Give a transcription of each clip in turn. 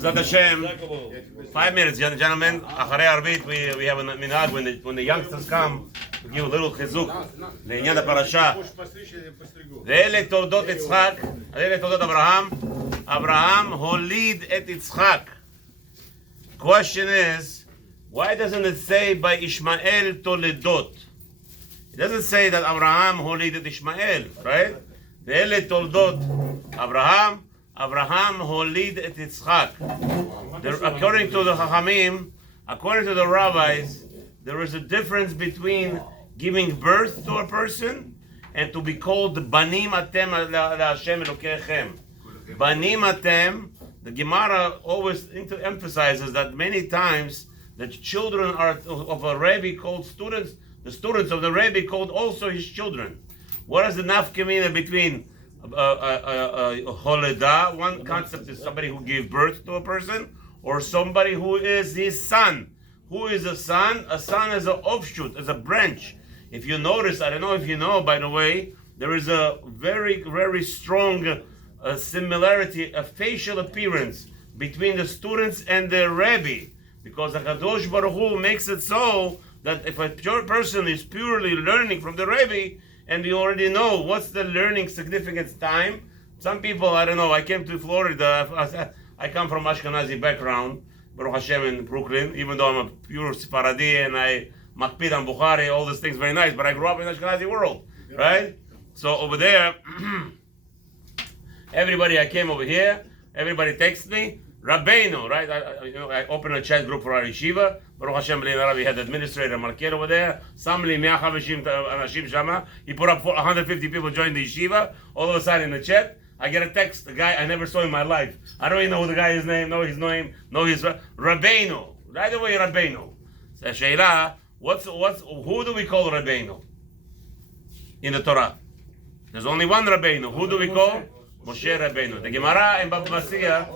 LaHaShem, 5 minutes, gentlemen. Acharei Arvith, we have a minhag when the youngsters come, we give a little chizuk לעניין הפרשה. ואלה תולדות יצחק, אלה תולדות אברהם. אברהם הוליד את יצחק. Question is, why doesn't it say by Ishmael toledot? It doesn't say that Avraham הוליד את Ishmael, right? ואלה תולדות אברהם. Avraham holid et Yitzchak. According to the Chachamim, according to the rabbis, there is a difference between giving birth to a person and to be called Banim Atem LaHaShem Elokechem. Banim Atem, the Gemara always emphasizes that many times the children are of a Rabbi called students, the students of the Rabbi called also his children. What is the nafkamina between Holeda? One concept is somebody who gave birth to a person, or somebody who is his son. Who is a son? A son is an offshoot, is a branch. If you notice, I don't know if you know, by the way, there is a very, very strong similarity, a facial appearance between the students and the Rabbi, because the Kadosh Baruch Hu makes it so that if a person is purely learning from the Rabbi, and you already know what's the learning significance time. Some people, I don't know, I came to Florida, I come from Ashkenazi background, Baruch Hashem in Brooklyn, even though I'm a pure Sephardi and I makpid on Bukhari, all these things very nice, but I grew up in the Ashkenazi world, right? So over there, I came over here, everybody texts me, Rabbeinu, right? I opened a chat group for our yeshiva. Baruch Hashem, we had the administrator Market over there. He put up 150 people joined the yeshiva. All of a sudden in the chat, I get a text. The guy I never saw in my life. I don't even know who the guy is name. Know his name. Know his Rabbeinu. Right away, Rabbeinu. So Sheila, who do we call Rabbeinu in the Torah? There's only one Rabbeinu. Who do we call? Moshe Rabbeinu. The Gemara in Baba Metzia.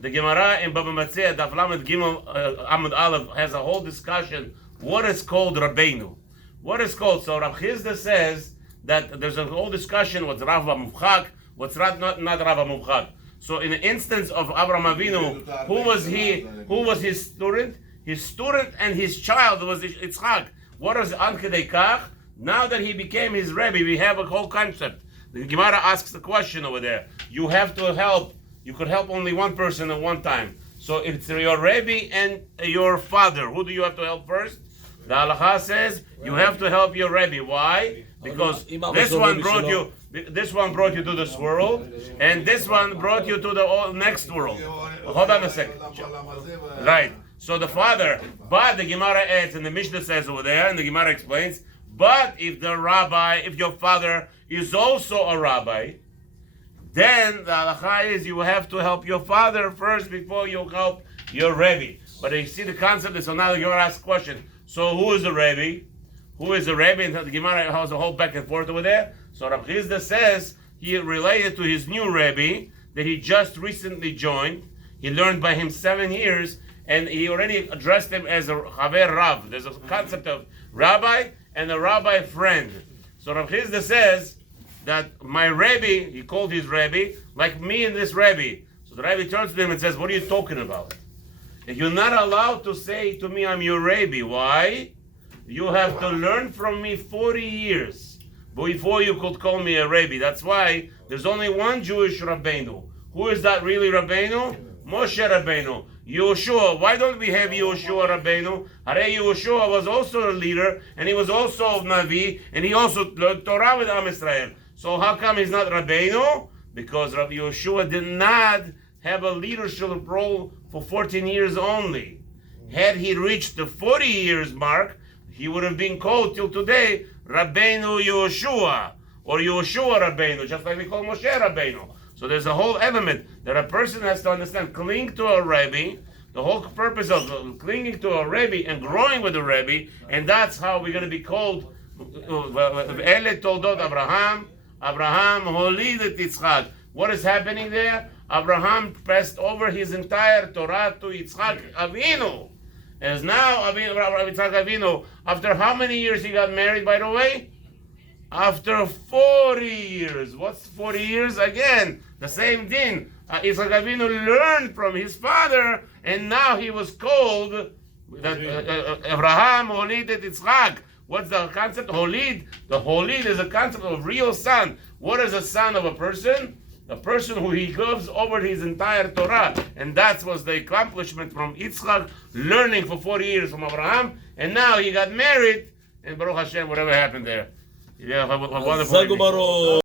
The Gemara in Baba Metzia, Daf Lamed Gimel Amud Aleph, has a whole discussion. What is called Rabbeinu? What is called? So Rav Chizda says that there's a whole discussion. What's Rav Mubchak? What's not Rav Mubchak? So in the instance of Avraham Avinu, who was he? Who was his student? His student and his child was Yitzchak. What is An Kedei Kach? Now that he became his Rebbe, we have a whole concept. The Gemara asks the question over there. You have to help. You could help only one person at one time. So if it's your Rebbe and your father, who do you have to help first? The halacha says you have to help your Rebbe. Why? Because this one brought you to this world, and this one brought you to the next world. Hold on a second. Right. So the father, but the Gemara adds, and the Mishnah says over there, and the Gemara explains, but if your father is also a rabbi, then the halacha is you have to help your father first before you help your Rebbe. But you see the concept, so now the Gemara asks a question. So who is the Rebbe? Who is the Rebbe? And the Gemara has a whole back and forth over there. So Rabbi Chizda says he related to his new Rebbe that he just recently joined. He learned by him 7 years, and he already addressed him as a Chaver Rav. There's a concept of rabbi and a rabbi friend. So Rabbi Chizda says that my Rebbe, he called his Rebbe, like me and this Rebbe. So the Rebbe turns to him and says, what are you talking about? You're not allowed to say to me, I'm your Rebbe. Why? You have to learn from me 40 years before you could call me a Rebbe. That's why there's only one Jewish Rabbeinu. Who is that really Rabbeinu? Moshe Rabbeinu. Yehoshua. Why don't we have Yehoshua Rabbeinu? Hare Yehoshua was also a leader, and he was also of Navi, and he also learned Torah with Am Israel. So how come he's not Rabbeinu? Because Rabbi Yehoshua did not have a leadership role for 14 years only. Had he reached the 40 years mark, he would have been called till today Rabbeinu Yehoshua, or Yehoshua Rabbeinu, just like we call Moshe Rabbeinu. So there's a whole element that a person has to understand. Cling to a Rebbe, the whole purpose of clinging to a Rebbe and growing with a Rebbe, and that's how we're going to be called Ele Toldot Avraham. Avraham holid et Yitzchak. What is happening there? Avraham passed over his entire Torah to Yitzchak Avinu. As now, Yitzchak Avinu, after how many years he got married, by the way? After 40 years. What's 40 years? Again, the same din. Yitzchak Avinu learned from his father, and now he was called Avraham Holid et Yitzchak. What's the concept? Holid. The Holid is a concept of real son. What is a son of a person? A person who he gives over his entire Torah. And that was the accomplishment from Yitzchak, learning for 40 years from Avraham. And now he got married, and Baruch Hashem, whatever happened there. Yeah, have a wonderful evening.